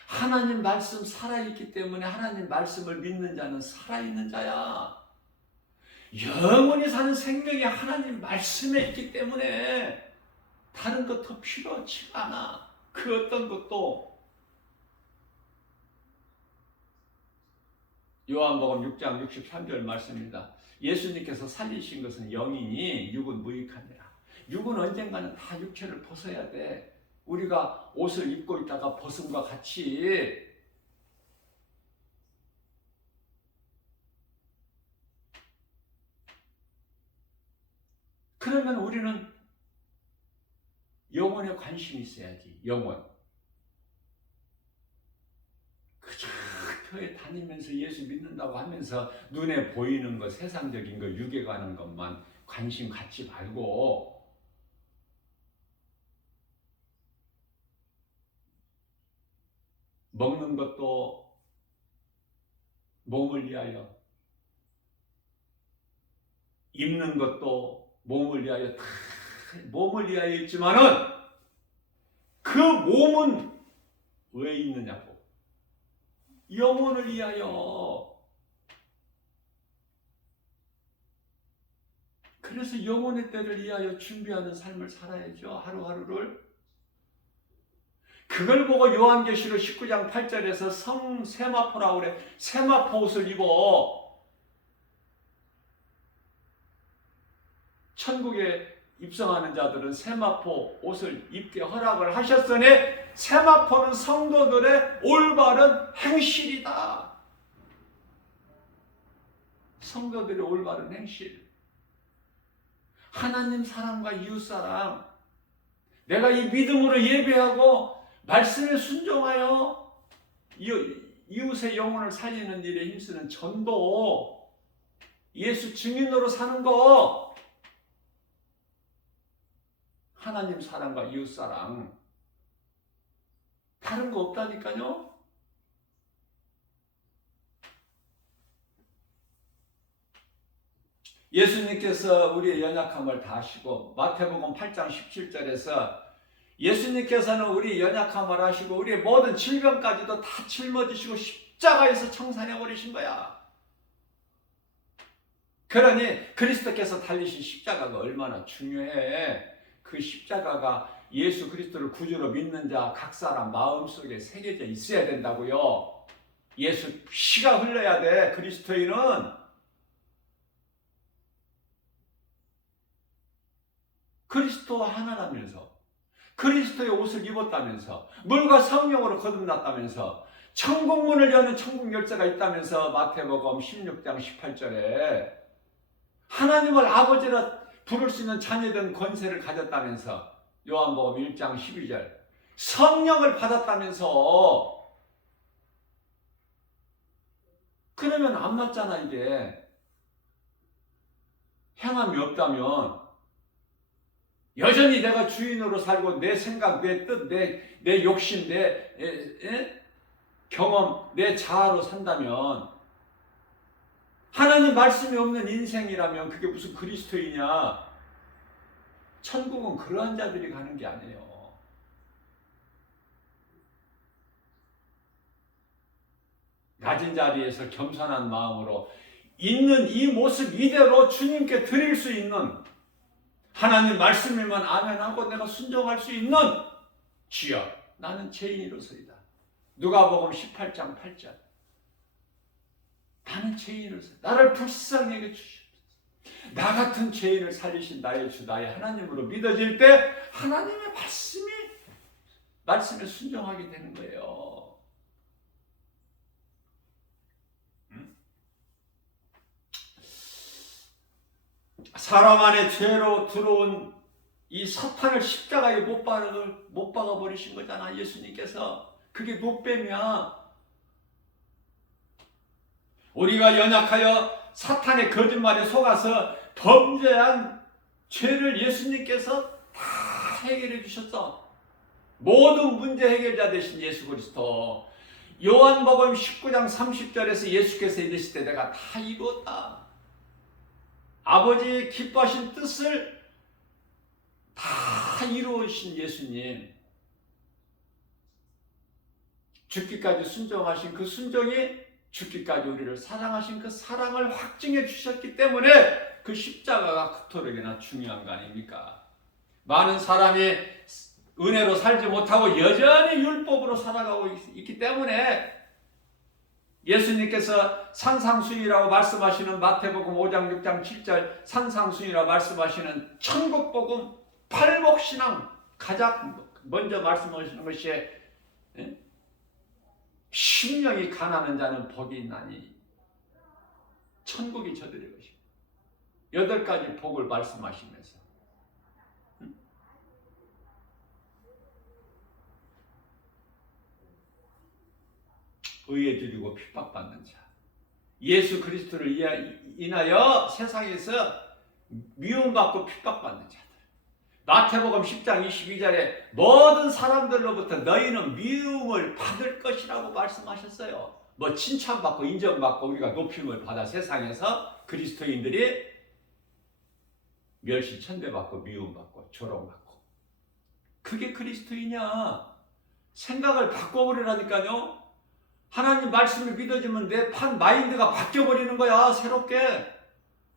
하나님 말씀 살아있기 때문에 하나님 말씀을 믿는 자는 살아있는 자야. 영원히 사는 생명이 하나님 말씀에 있기 때문에 다른 것 더 필요하지가 않아. 그 어떤 것도. 요한복음 6장 63절 말씀입니다. 예수님께서 살리신 것은 영이니 육은 무익하니라. 육은 언젠가는 다 육체를 벗어야 돼. 우리가 옷을 입고 있다가 벗음과 같이 그러면 우리는 영혼에 관심이 있어야지. 영혼. 그저 교회 다니면서 예수 믿는다고 하면서 눈에 보이는 것, 세상적인 것, 육에 가는 것만 관심 갖지 말고 먹는 것도 몸을 위하여, 입는 것도 몸을 위하여, 다 몸을 위하여 있지만은 그 몸은 왜 있느냐고. 영혼을 위하여. 그래서 영혼의 때를 위하여 준비하는 삶을 살아야죠. 하루하루를. 그걸 보고 요한계시록 19장 8절에서 성 세마포라고 그래. 세마포 옷을 입어. 천국에 입성하는 자들은 세마포 옷을 입게 허락을 하셨으니 세마포는 성도들의 올바른 행실이다. 성도들의 올바른 행실. 하나님 사랑과 이웃 사랑. 내가 이 믿음으로 예배하고 말씀에 순종하여 이웃의 영혼을 살리는 일에 힘쓰는 전도, 예수 증인으로 사는 거, 하나님 사랑과 이웃 사랑, 다른 거 없다니까요. 예수님께서 우리의 연약함을 다 아시고 마태복음 8장 17절에서 예수님께서는 우리 연약함을 아시고 우리의 모든 질병까지도 다 짊어지시고 십자가에서 청산해 버리신 거야. 그러니 그리스도께서 달리신 십자가가 얼마나 중요해. 그 십자가가 예수 그리스도를 구주로 믿는 자 각 사람 마음속에 새겨져 있어야 된다고요. 예수 피가 흘러야 돼. 그리스도인은 그리스도와 하나라면서, 그리스도의 옷을 입었다면서, 물과 성령으로 거듭났다면서, 천국문을 여는 천국 열쇠가 있다면서 마태복음 16장 18절에 하나님을 아버지라 부를 수 있는 자녀된 권세를 가졌다면서 요한복음 1장 12절 성령을 받았다면서. 그러면 안 맞잖아. 이게 행함이 없다면 여전히 내가 주인으로 살고 내 생각, 내 뜻, 내 욕심, 내 경험, 내 자아로 산다면, 하나님 말씀이 없는 인생이라면 그게 무슨 그리스도이냐. 천국은 그러한 자들이 가는 게 아니에요. 낮은 자리에서 겸손한 마음으로 있는 이 모습 이대로 주님께 드릴 수 있는, 하나님 말씀이면 아멘하고 내가 순종할 수 있는, 주여 나는 죄인으로서이다. 누가복음 18장 8절 나는 죄인으로서 나를 불쌍히 여겨 주시옵소서. 나 같은 죄인을 살리신 나의 주 나의 하나님으로 믿어질 때 하나님의 말씀에 순종하게 되는 거예요. 사람 안에 죄로 들어온 이 사탄을 십자가에 못 박아 버리신 거잖아, 예수님께서. 그게 노뱀이야. 우리가 연약하여 사탄의 거짓말에 속아서 범죄한 죄를 예수님께서 다 해결해 주셨어. 모든 문제 해결자 되신 예수 그리스도. 요한복음 19장 30절에서 예수께서 이르실 때 내가 다 이루었다. 아버지의 기뻐하신 뜻을 다 이루으신 예수님. 죽기까지 순종하신 그 순종이 죽기까지 우리를 사랑하신 그 사랑을 확증해 주셨기 때문에 그 십자가가 그토록이나 중요한 거 아닙니까? 많은 사람이 은혜로 살지 못하고 여전히 율법으로 살아가고 있기 때문에 예수님께서 산상수훈이라고 말씀하시는 마태복음 5장 6장 7절 산상수훈이라고 말씀하시는 천국복음 팔복신앙 가장 먼저 말씀하시는 것이 심령이 가난한 자는 복이 있나니 천국이 저들의 것이고 8가지 복을 말씀하시면서 의에 줄이고 핍박받는 자, 예수 그리스도를 인하여 세상에서 미움받고 핍박받는 자들. 마태복음 10장 22절에 모든 사람들로부터 너희는 미움을 받을 것이라고 말씀하셨어요. 뭐 칭찬받고 인정받고 우리가 높임을 받아 세상에서 그리스도인들이 멸시 천대받고 미움받고 조롱받고. 그게 그리스도이냐? 생각을 바꿔버리라니까요. 하나님 말씀을 믿어주면 내 마인드가 바뀌어버리는 거야. 새롭게.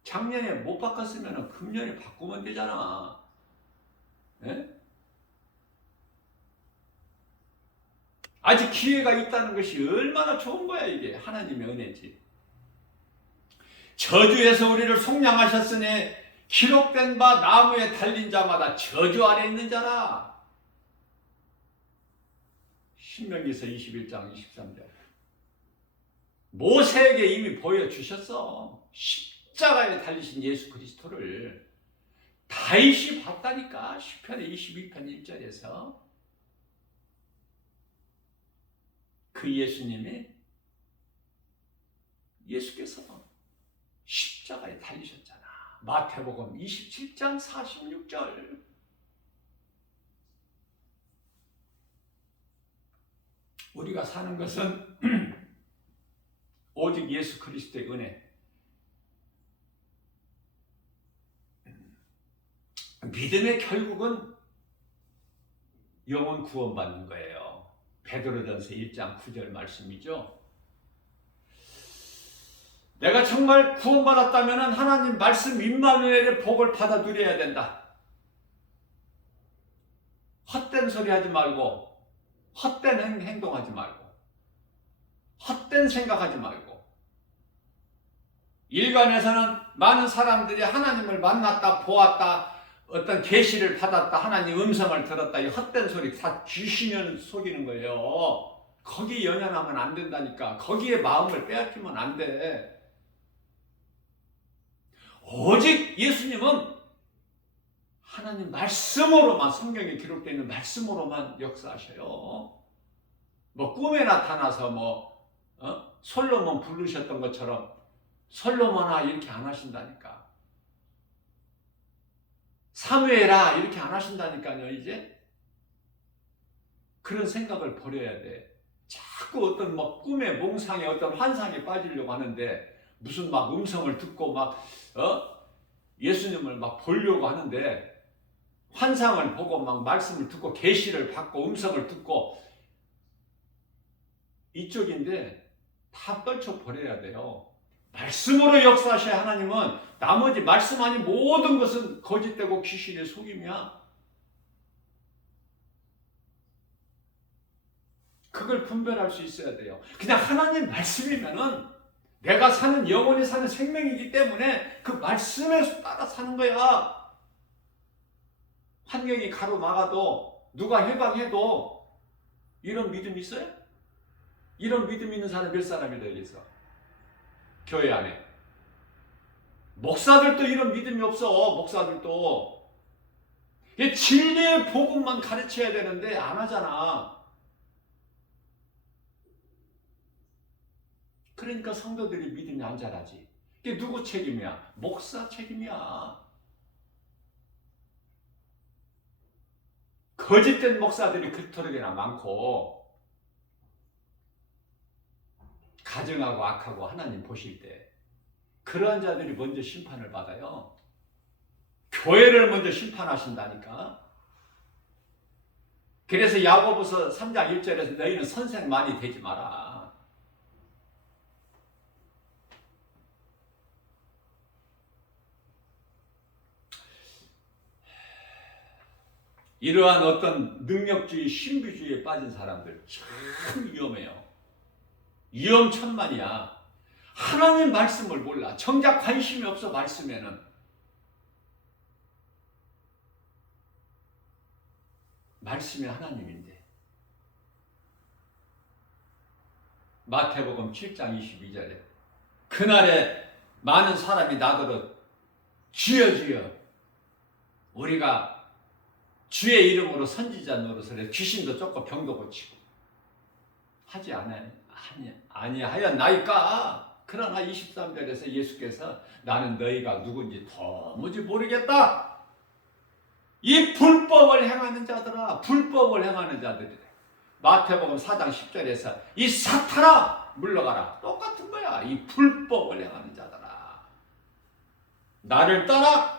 작년에 못 바꿨으면 금년에 바꾸면 되잖아. 네? 아직 기회가 있다는 것이 얼마나 좋은 거야. 이게 하나님의 은혜지. 저주에서 우리를 속량하셨으니 기록된 바 나무에 달린 자마다 저주 아래 있는 자라. 신명기서 21장 23절. 모세에게 이미 보여주셨어. 십자가에 달리신 예수 그리스도를 다윗이 봤다니까. 시편의 22편 1절에서 그 예수께서 십자가에 달리셨잖아. 마태복음 27장 46절. 우리가 사는 것은 오직 예수 그리스도의 은혜. 믿음의 결국은 영혼 구원받는 거예요. 베드로전서 1장 9절 말씀이죠. 내가 정말 구원받았다면 하나님 말씀 임마누엘의 복을 받아 누려야 된다. 헛된 소리 하지 말고, 헛된 행동하지 말고, 헛된 생각하지 말고. 일간에서는 많은 사람들이 하나님을 만났다, 보았다, 어떤 계시를 받았다, 하나님 음성을 들었다, 이 헛된 소리 다 귀신을 속이는 거예요. 거기에 연연하면 안 된다니까. 거기에 마음을 빼앗기면 안 돼. 오직 예수님은 하나님 말씀으로만, 성경에 기록되어 있는 말씀으로만 역사하셔요. 뭐 꿈에 나타나서 솔로몬 부르셨던 것처럼 솔로몬아 이렇게 안 하신다니까. 사무엘아 이렇게 안 하신다니까요. 이제 그런 생각을 버려야 돼. 자꾸 어떤 꿈에 몽상에 어떤 환상에 빠지려고 하는데 무슨 막 음성을 듣고 예수님을 막 보려고 하는데 환상을 보고 막 말씀을 듣고 계시를 받고 음성을 듣고 이쪽인데 다 떨쳐버려야 돼요. 말씀으로 역사하셔야 하나님은 나머지 말씀 아닌 모든 것은 거짓되고 귀신의 속임이야. 그걸 분별할 수 있어야 돼요. 그냥 하나님 말씀이면은 내가 사는 영원히 사는 생명이기 때문에 그 말씀에 따라 사는 거야. 환경이 가로막아도 누가 해방해도 이런 믿음 있어요? 이런 믿음 있는 사람 몇 사람이 되겠어? 교회 안에. 목사들도 이런 믿음이 없어. 목사들도. 진리의 복음만 가르쳐야 되는데 안 하잖아. 그러니까 성도들이 믿음이 안 자라지. 이게 누구 책임이야? 목사 책임이야. 거짓된 목사들이 그토록이나 많고, 가증하고 악하고 하나님 보실 때 그러한 자들이 먼저 심판을 받아요. 교회를 먼저 심판하신다니까. 그래서 야고보서 3장 1절에서 너희는 선생 많이 되지 마라. 이러한 어떤 능력주의, 신비주의에 빠진 사람들 참 위험해요. 위험천만이야. 하나님 말씀을 몰라. 정작 관심이 없어 말씀에는. 말씀이 하나님인데. 마태복음 7장 22절에 그날에 많은 사람이 나더러 주여 주여 우리가 주의 이름으로 선지자 노릇을 해 귀신도 쫓고 병도 고치고 하지 아니하였나이까. 그러나 23절에서 예수께서 나는 너희가 누군지 도무지 모르겠다. 이 불법을 행하는 자들아, 불법을 행하는 자들이래. 마태복음 4장 10절에서 이 사탄아 물러가라. 똑같은 거야. 이 불법을 행하는 자들아, 나를 따라.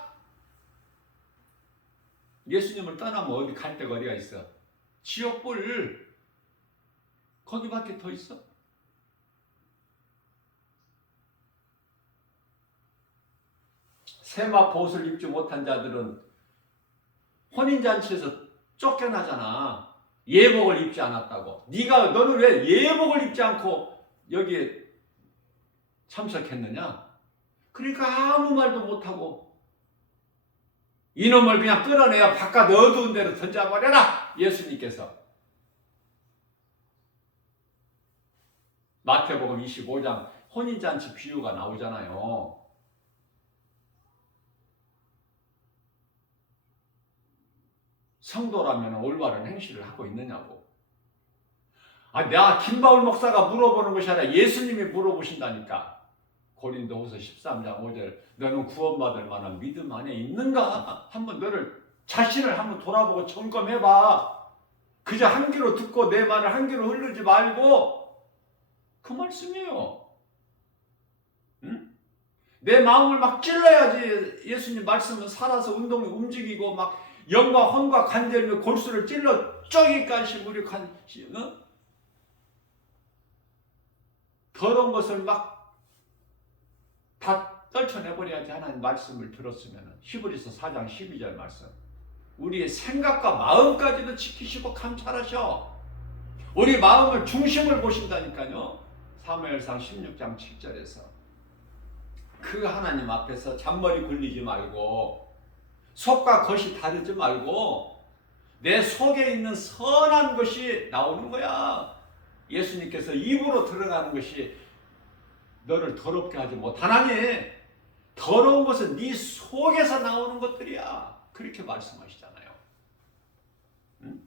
예수님을 떠나면 어디 갈 데가 어디가 있어? 지옥불. 거기밖에 더 있어? 세마포 옷을 입지 못한 자들은 혼인잔치에서 쫓겨나잖아. 예복을 입지 않았다고. 너는 왜 예복을 입지 않고 여기에 참석했느냐? 그러니까 아무 말도 못하고 이놈을 그냥 끌어내야 바깥 어두운 데로 던져버려라. 예수님께서. 마태복음 25장 혼인잔치 비유가 나오잖아요. 성도라면 올바른 행실을 하고 있느냐고. 내가 김바울 목사가 물어보는 것이 아니라 예수님이 물어보신다니까. 고린도후서 13장 5절 너는 구원받을 만한 믿음 안에 있는가? 한번 너를 자신을 한번 돌아보고 점검해봐. 그저 한 귀로 듣고 내 말을 한 귀로 흐르지 말고. 그 말씀이에요. 응? 내 마음을 막 찔러야지 예수님 말씀은 살아서 운동이 움직이고 막 영과 혼과 관절며 골수를 찔러 쪼기까지 우리 더러운 것을 막 다 떨쳐내버려야지. 하나님 말씀을 들었으면. 히브리서 4장 12절 말씀. 우리의 생각과 마음까지도 지키시고 감찰하셔. 우리 마음을 중심을 보신다니까요. 사무엘상 16장 7절에서 그 하나님 앞에서 잔머리 굴리지 말고 속과 겉이 다르지 말고 내 속에 있는 선한 것이 나오는 거야. 예수님께서 입으로 들어가는 것이 너를 더럽게 하지 못하나니 더러운 것은 네 속에서 나오는 것들이야. 그렇게 말씀하시잖아요. 응?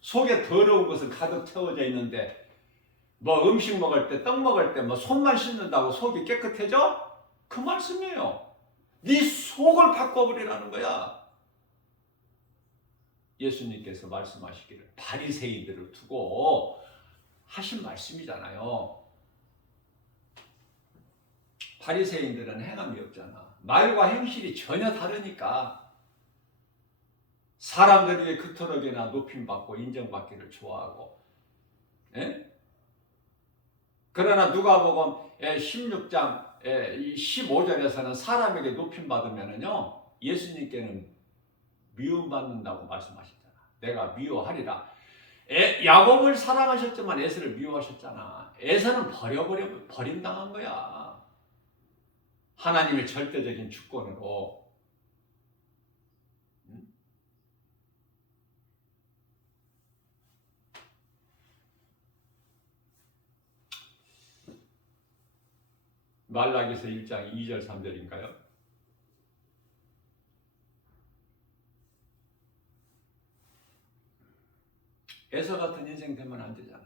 속에 더러운 것은 가득 채워져 있는데 뭐 음식 먹을 때, 떡 먹을 때 뭐 손만 씻는다고 속이 깨끗해져? 그 말씀이에요. 네 속을 바꿔버리라는 거야. 예수님께서 말씀하시기를 바리새인들을 두고 하신 말씀이잖아요. 바리새인들은 행함이 없잖아. 말과 행실이 전혀 다르니까 사람들이 그토록이나 높임받고 인정받기를 좋아하고. 예? 그러나 누가복음 16장 15절에서는 사람에게 높임받으면요 예수님께는 미움받는다고 말씀하셨잖아. 내가 미워하리라. 야곱을 사랑하셨지만 에서를 미워하셨잖아. 에서는 버림당한 거야. 하나님의 절대적인 주권으로. 말라기서 1장 2절 3절인가요? 에서 같은 인생 되면 안 되잖아.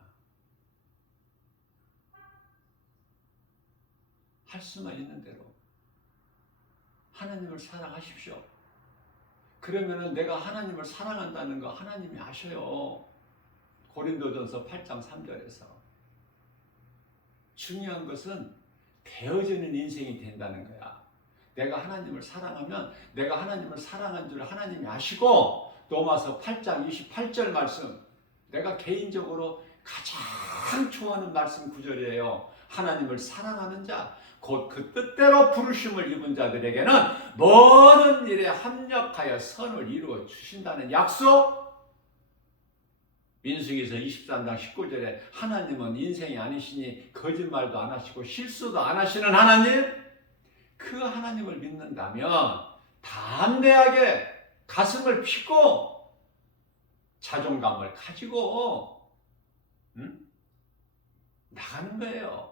할 수만 있는 대로 하나님을 사랑하십시오. 그러면은 내가 하나님을 사랑한다는 거 하나님이 아셔요. 고린도전서 8장 3절에서. 중요한 것은 되어지는 인생이 된다는 거야. 내가 하나님을 사랑하면 내가 하나님을 사랑한 줄 하나님이 아시고, 로마서 8장 28절 말씀, 내가 개인적으로 가장 좋아하는 말씀 구절이에요. 하나님을 사랑하는 자, 곧 그 뜻대로 부르심을 입은 자들에게는 모든 일에 합력하여 선을 이루어 주신다는 약속. 민수기서 23장 19절에 하나님은 인생이 아니시니 거짓말도 안 하시고 실수도 안 하시는 하나님, 그 하나님을 믿는다면 담대하게 가슴을 펴고 자존감을 가지고 나가는 거예요.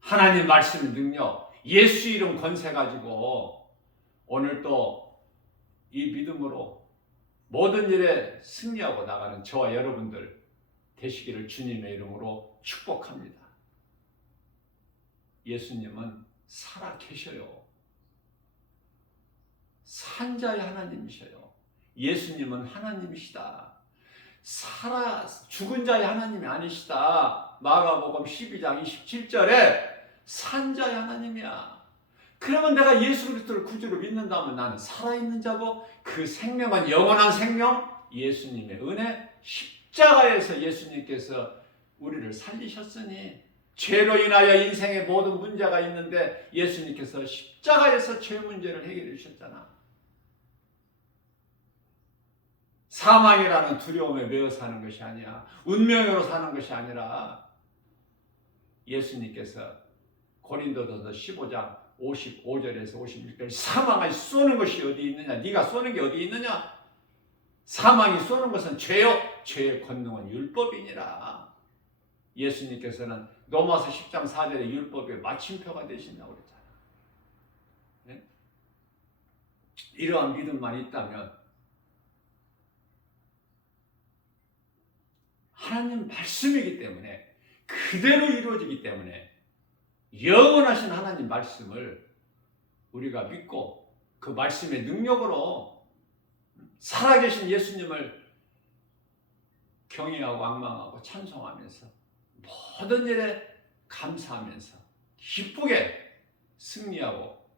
하나님 말씀 능력, 예수 이름 권세 가지고 오늘 또 이 믿음으로 모든 일에 승리하고 나가는 저와 여러분들 되시기를 주님의 이름으로 축복합니다. 예수님은 살아 계셔요. 산자의 하나님이셔요. 예수님은 하나님이시다. 죽은 자의 하나님이 아니시다. 마가복음 12장 27절에 산자의 하나님이야. 그러면 내가 예수 그리스도를 구주로 믿는다면 나는 살아있는 자고, 그 생명은 영원한 생명, 예수님의 은혜, 십자가에서 예수님께서 우리를 살리셨으니, 죄로 인하여 인생의 모든 문제가 있는데 예수님께서 십자가에서 죄 문제를 해결해 주셨잖아. 사망이라는 두려움에 매여 사는 것이 아니야. 운명으로 사는 것이 아니라 예수님께서 고린도전서 15장 55절에서 56절, 사망을 쏘는 것이 어디 있느냐? 네가 쏘는 게 어디 있느냐? 사망이 쏘는 것은 죄요, 죄의 권능은 율법이니라. 예수님께서는 로마서 10장 4절에 율법의 마침표가 되신다고 그랬잖아. 네? 이러한 믿음만 있다면 하나님 말씀이기 때문에, 그대로 이루어지기 때문에 영원하신 하나님 말씀을 우리가 믿고 그 말씀의 능력으로 살아계신 예수님을 경외하고 악망하고 찬송하면서 모든 일에 감사하면서 기쁘게 승리하고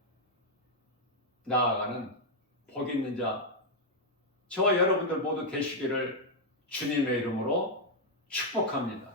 나아가는 복 있는 자, 저와 여러분들 모두 되시기를 주님의 이름으로 축복합니다.